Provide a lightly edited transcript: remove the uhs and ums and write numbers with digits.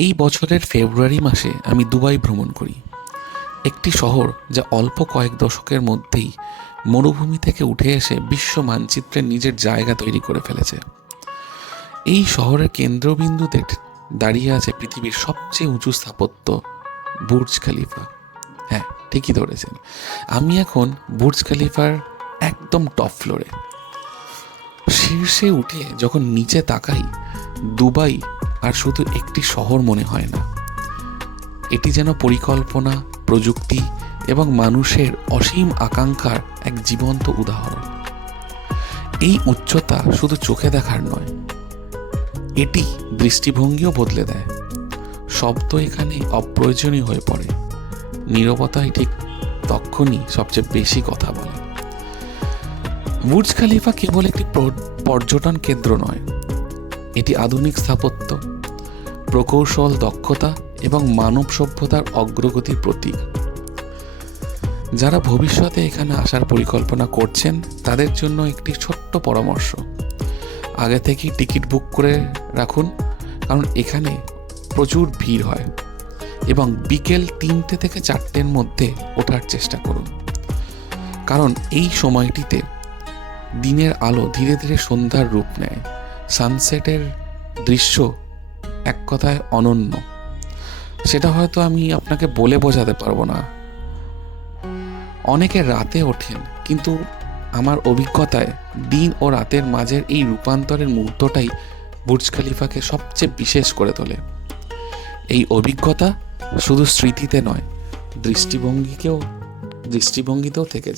এই বছরের ফেব্রুয়ারি মাসে আমি দুবাই ভ্রমণ করি, একটি শহর যা অল্প কয়েক দশকের মধ্যেই মরুভূমি থেকে উঠে এসে বিশ্ব মানচিত্রে নিজের জায়গা তৈরি করে ফেলেছে। এই শহরের কেন্দ্রবিন্দুতে দাঁড়িয়ে আছে পৃথিবীর সবচেয়ে উঁচু স্থাপত্য বুর্জ খলিফা। হ্যাঁ, ঠিকই ধরেছেন, আমি এখন বুর্জ খলিফার একদম টপ ফ্লোরে। শীর্ষে উঠে যখন নিচে তাকাই, দুবাই আর শুধু একটি শহর মনে হয় না, এটি যেন পরিকল্পনা, প্রযুক্তি এবং মানুষের অসীম আকাঙ্ক্ষার এক জীবন্ত উদাহরণ। এই উচ্চতা শুধু চোখে দেখার নয়, এটি দৃষ্টিভঙ্গিও বদলে দেয়। শব্দ এখানে অপ্রয়োজনীয় হয়ে পড়ে, নীরবতাই ঠিক তখনই সবচেয়ে বেশি কথা বলে। বুর্জ খলিফা কেবল একটি পর্যটন কেন্দ্র নয়, এটি আধুনিক স্থাপত্য, প্রকৌশল, দক্ষতা এবং মানব সভ্যতার অগ্রগতির প্রতীক। যারা ভবিষ্যতে এখানে আসার পরিকল্পনা করছেন তাদের জন্য একটি ছোট্ট পরামর্শ: আগে থেকেই টিকিট বুক করে রাখুন, কারণ এখানে প্রচুর ভিড় হয়। এবং বিকেল 3টে থেকে 4টের মধ্যে ওঠার চেষ্টা করুন, কারণ এই সময়টিতে দিনের আলো ধীরে ধীরে সন্ধ্যার রূপ নেয়। সানসেটের দৃশ্য এক কথায় অনন্য, সেটা হয়তো আমি আপনাকে বলে বোঝাতে পারবো না। অনেকে রাতে ওঠেন, কিন্তু আমার অভিজ্ঞতায় দিন ও রাতের মাঝের এই রূপান্তরের মুহূর্তটাই বুর্জ খলিফাকে সবচেয়ে বিশেষ করে তোলে। এই অভিজ্ঞতা শুধু স্মৃতিতে নয়, দৃষ্টিভঙ্গিতেও থেকে যায়।